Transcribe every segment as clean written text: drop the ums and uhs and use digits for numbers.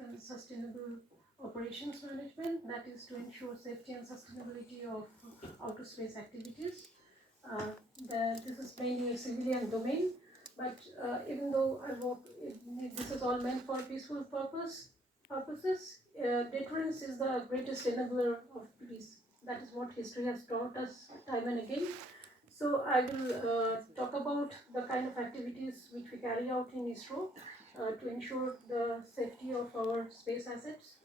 and sustainable operations management, that is to ensure safety and sustainability of outer space activities. This is mainly a civilian domain, but even though this is all meant for peaceful purposes, deterrence is the greatest enabler of peace. That is what history has taught us time and again. So I will talk about the kind of activities which we carry out in ISRO to ensure the safety of our space assets.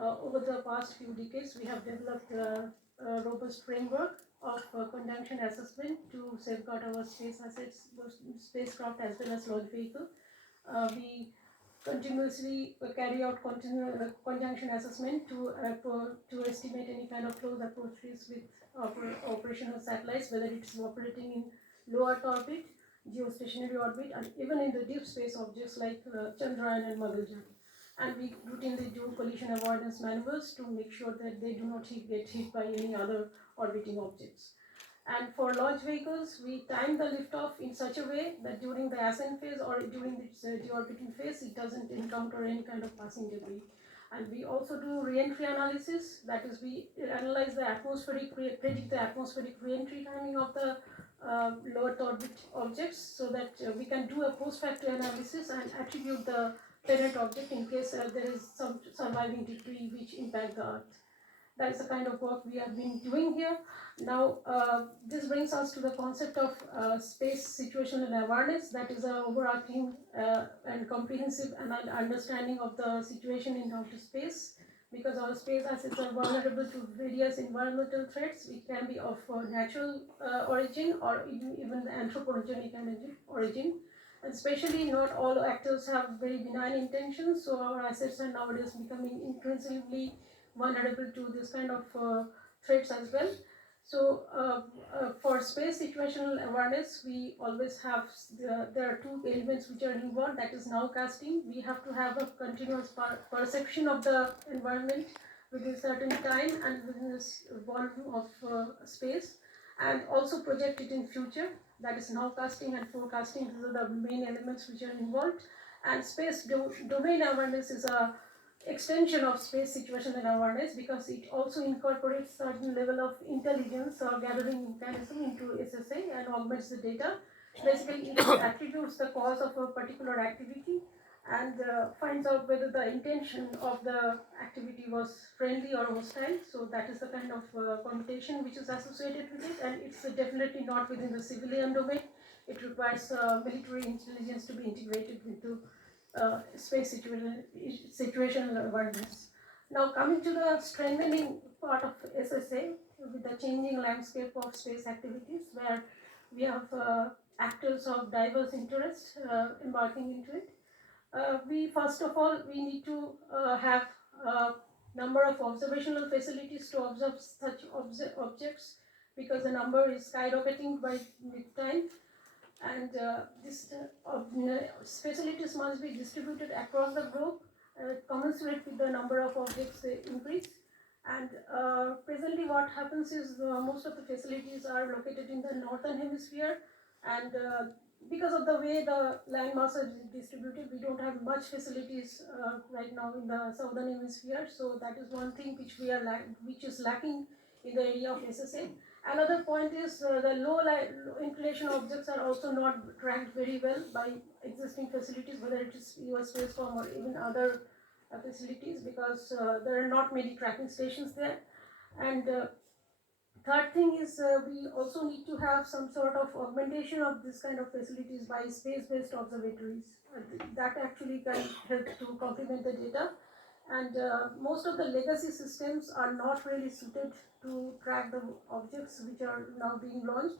Over the past few decades, we have developed a robust framework of conjunction assessment to safeguard our space assets, both spacecraft as well as launch vehicle. We continuously carry out conjunction assessment to estimate any kind of close approach risk with operational satellites, whether it's operating in low Earth orbit, geostationary orbit, and even in the deep space objects like Chandrayaan and Mangalyaan. And we routinely do collision avoidance maneuvers to make sure that they do not get hit by any other orbiting objects. And for launch vehicles, we time the liftoff in such a way that during the ascent phase or during its deorbiting phase, it doesn't encounter any kind of passing debris. And we also do re-entry analysis. That is, we analyze the predict the atmospheric re-entry timing of the low Earth orbit objects, so that we can do a post-factor analysis and attribute the parent object in case there is some surviving debris which impact the Earth. That is the kind of work we have been doing here. Now, this brings us to the concept of space situational awareness. That is an overarching and comprehensive understanding of the situation in outer space, because our space assets are vulnerable to various environmental threats, which can be of natural origin or even anthropogenic origin. And especially, not all actors have very benign intentions, so our assets are nowadays becoming increasingly vulnerable to this kind of threats as well. So for space situational awareness, we always have, there are two elements which are involved, that is nowcasting. We have to have a continuous perception of the environment within a certain time and within this volume of space, and also project it in future. That is nowcasting and forecasting. These are the main elements which are involved. And space domain awareness is a extension of space situational awareness, because it also incorporates certain level of intelligence or gathering mechanism into SSA and augments the data. Basically, it attributes the cause of a particular activity and finds out whether the intention of the activity was friendly or hostile. So that is the kind of computation which is associated with it, and it's definitely not within the civilian domain. It requires military intelligence to be integrated into space situational awareness. Now, coming to the strengthening part of SSA with the changing landscape of space activities, where we have actors of diverse interests embarking into it. We first of all, we need to have a number of observational facilities to observe such objects, because the number is skyrocketing with time. And these facilities must be distributed across the globe, commensurate with the number of objects increase. And presently what happens is most of the facilities are located in the northern hemisphere, and because of the way the land mass is distributed, we don't have much facilities right now in the southern hemisphere. So that is one thing which which is lacking in the area of SSA. Another point is the low inclination objects are also not tracked very well by existing facilities, whether it is US Spacecom or even other facilities, because there are not many tracking stations there. And third thing is we also need to have some sort of augmentation of this kind of facilities by space-based observatories. That actually can help to complement the data. And most of the legacy systems are not really suited to track the objects which are now being launched,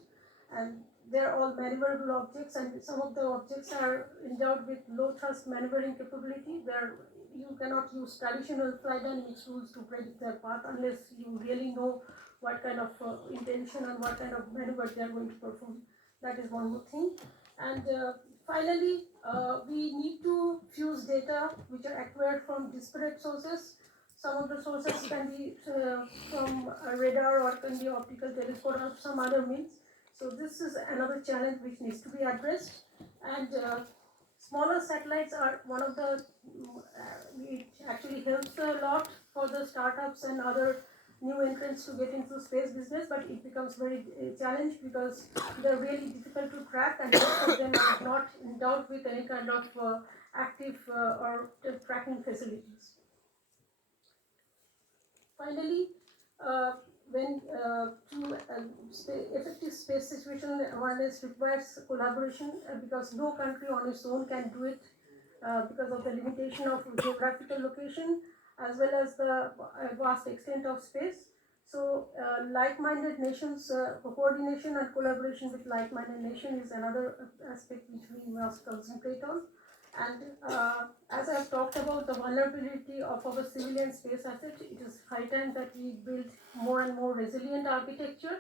and they're all maneuverable objects, and some of the objects are endowed with low thrust maneuvering capability, where you cannot use traditional flight dynamics rules to predict their path unless you really know what kind of intention and what kind of maneuver they are going to perform. That is one more thing. And finally, we need to fuse data which are acquired from disparate sources. Some of the sources can be from a radar, or can be optical telescope, or some other means. So this is another challenge which needs to be addressed. And smaller satellites are one of the, which a lot for the startups and other new entrants to get into space business, but it becomes very challenged because they're really difficult to track, and most of them are not endowed with any kind of active or tracking facilities. Finally, when effective space situation awareness requires collaboration because no country on its own can do it because of the limitation of geographical location as well as the vast extent of space. So like-minded nations, coordination and collaboration with like-minded nations is another aspect which we must concentrate on. And as I've talked about the vulnerability of our civilian space asset, it is high time that we build more and more resilient architecture.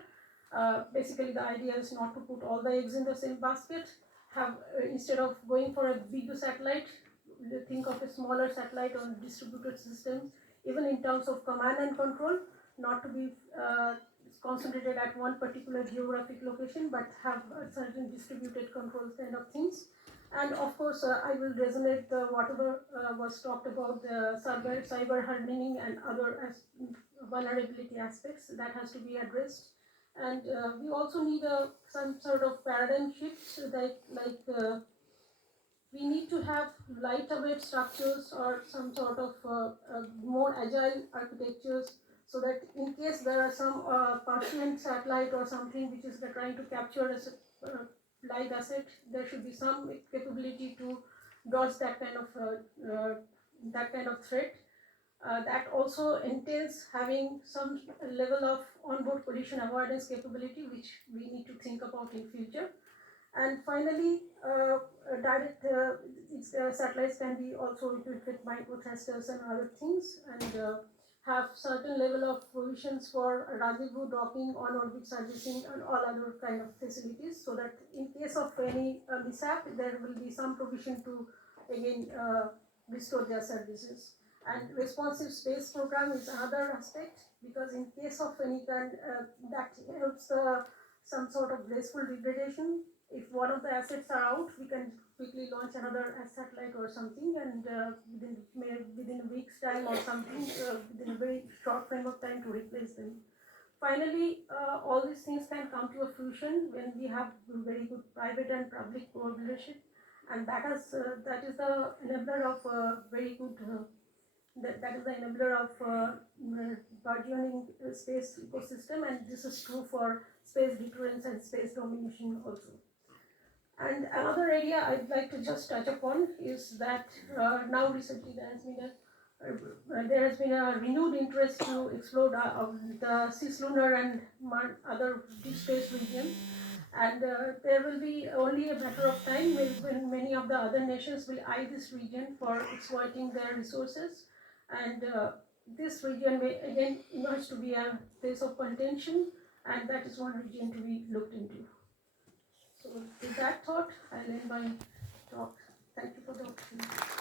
Basically, the idea is not to put all the eggs in the same basket. Have instead of going for a bigger satellite, think of a smaller satellite on distributed systems, even in terms of command and control, not to be concentrated at one particular geographic location, but have certain distributed control kind of things. And of course, I will resonate whatever was talked about the cyber hardening and other vulnerability aspects that has to be addressed. And we also need some sort of paradigm shift, we need to have lighter weight structures or some sort of more agile architectures, so that in case there are some Persian satellite or something which is trying to capture a light asset, there should be some capability to dodge that kind of threat. That also entails having some level of onboard collision avoidance capability, which we need to think about in future. And finally, satellites can be also equipped with microthrusters and other things, and have certain level of provisions for rendezvous docking, on-orbit servicing, and all other kind of facilities, so that in case of any mishap, there will be some provision to again restore their services. And responsive space program is another aspect, because in case of any kind, that helps some sort of graceful degradation. If one of the assets are out, we can quickly launch another satellite or something, and within a week's time or something, within a very short frame of time to replace them. Finally, all these things can come to a fruition when we have very good private and public collaboration, and that is the enabler of very good. That is the enabler of burgeoning space ecosystem, and this is true for space deterrence and space domination also. And another area I'd like to just touch upon is that now recently there has been a renewed interest to explore the cislunar and other deep space regions, and there will be only a matter of time when many of the other nations will eye this region for exploiting their resources, and this region may again emerge to be a place of contention, and that is one region to be looked into. So with that thought, I'll end my talk. Thank you for the opportunity.